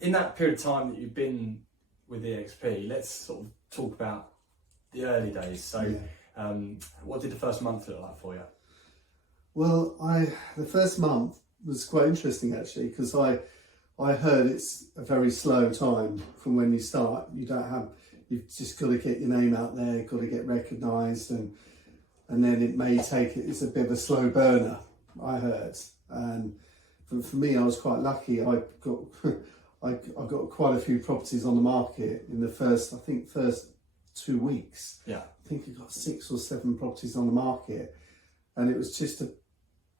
In that period of time that you've been with EXP, let's sort of talk about the early days. So, what did the first month look like for you? Well, the first month was quite interesting actually, because I heard it's a very slow time from when you start. You've just got to get your name out there, got to get recognised, and then it may take, it's a bit of a slow burner, I heard. And for me, I was quite lucky. I got quite a few properties on the market in the first 2 weeks. Yeah. I think I got 6 or 7 properties on the market, and it was just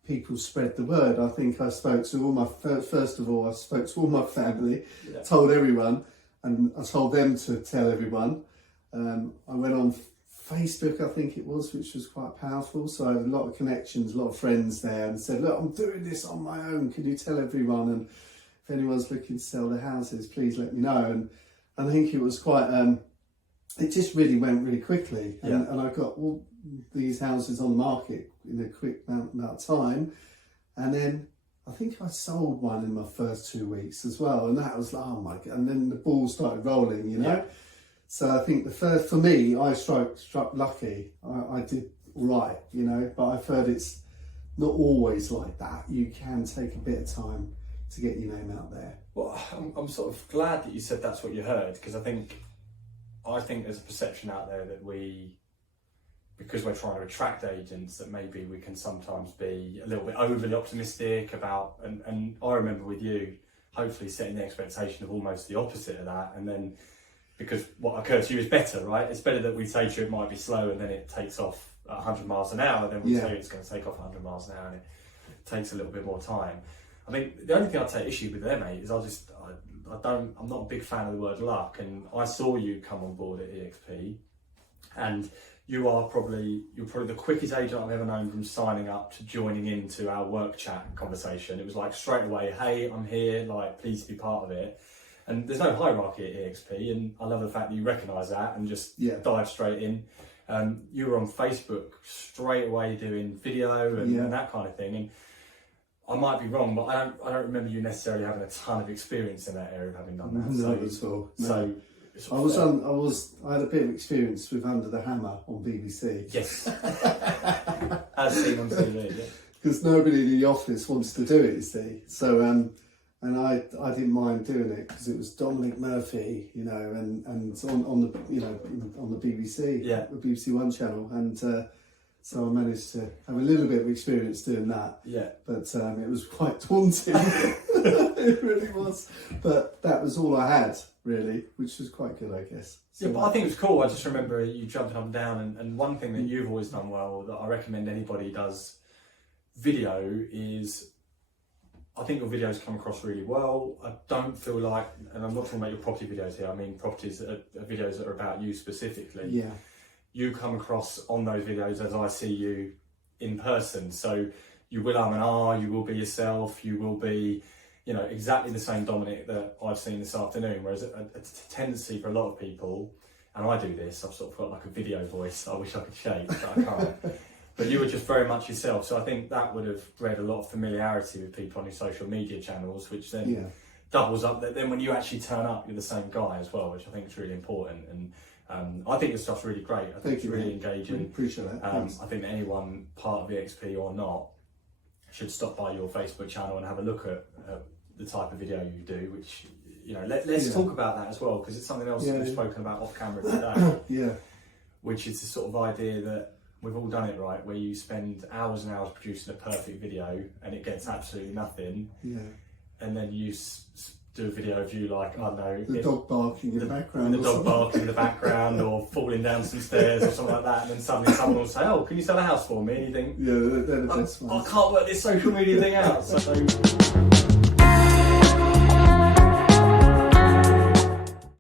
people spread the word. I think I spoke to all my, first of all, I spoke to all my family, told everyone, and I told them to tell everyone. I went on Facebook, I think it was, which was quite powerful. So I had a lot of connections, a lot of friends there, and said, look, I'm doing this on my own. Can you tell everyone? And if anyone's looking to sell their houses, please let me know. And I think it was quite, it just really went really quickly. And I got all these houses on the market in a quick amount of time. And then I think I sold one in my first 2 weeks as well. And that was like, oh my God. And then the ball started rolling, you know? Yeah. So I think for me, I struck lucky. I did all right, you know, but I've heard it's not always like that. You can take a bit of time to get your name out there. Well, I'm sort of glad that you said that's what you heard, because I think there's a perception out there that because we're trying to attract agents, that maybe we can sometimes be a little bit overly optimistic about, and I remember with you, hopefully setting the expectation of almost the opposite of that, and then because what occurred to you is better, right? It's better that we say to you it might be slow and then it takes off at 100 miles an hour, then we tell you it's going to take off 100 miles an hour and it takes a little bit more time. I think the only thing I'd take issue with there, mate, is I'm not a big fan of the word luck, and I saw you come on board at EXP, and you're probably the quickest agent I've ever known from signing up to joining into our work chat conversation. It was like straight away, hey, I'm here, like, please be part of it. And there's no hierarchy at EXP, and I love the fact that you recognise that and just dive straight in. You were on Facebook straight away doing video and that kind of thing. And I might be wrong, but I don't remember you necessarily having a ton of experience in that area of having done that. Not at all. No. So I had a bit of experience with Under the Hammer on BBC. Yes, as seen on TV. Yeah. Because nobody in the office wants to do it, you see. So and I didn't mind doing it because it was Dominic Murphy, you know, and on the BBC, the BBC One channel, and so I managed to have a little bit of experience doing that. Yeah, but it was quite daunting. It really was. But that was all I had, really, which was quite good, I guess. So, yeah, but I think it was cool. I just remember you jumping up and down, and one thing that you've always done well, that I recommend anybody does video, is I think your videos come across really well. I don't feel like, and I'm not talking about your property videos here, I mean properties that are videos that are about you specifically. Yeah. You come across on those videos as I see you in person. So you will you will be yourself, you will be, you know, exactly the same Dominic that I've seen this afternoon. Whereas a tendency for a lot of people, and I do this, I've sort of got like a video voice I wish I could shake, but I can't. But you were just very much yourself. So I think that would have bred a lot of familiarity with people on your social media channels, which then doubles up. Then when you actually turn up, you're the same guy as well, which I think is really important. And I think your stuff's really great. I think it's really engaging. Really appreciate that. I think that anyone part of EXP or not should stop by your Facebook channel and have a look at the type of video you do, which, you know, let's talk about that as well, because it's something else that we've spoken about off camera today. Which is the sort of idea that we've all done it, right, where you spend hours and hours producing a perfect video and it gets absolutely nothing. Yeah. And then you do a video of you, like, I don't know, the dog barking in the background. The dog barking in the background, or falling down some stairs or something like that, and then suddenly someone will say, oh, can you sell a house for me? And you think, yeah, they're the best ones. I can't work this social media thing out. So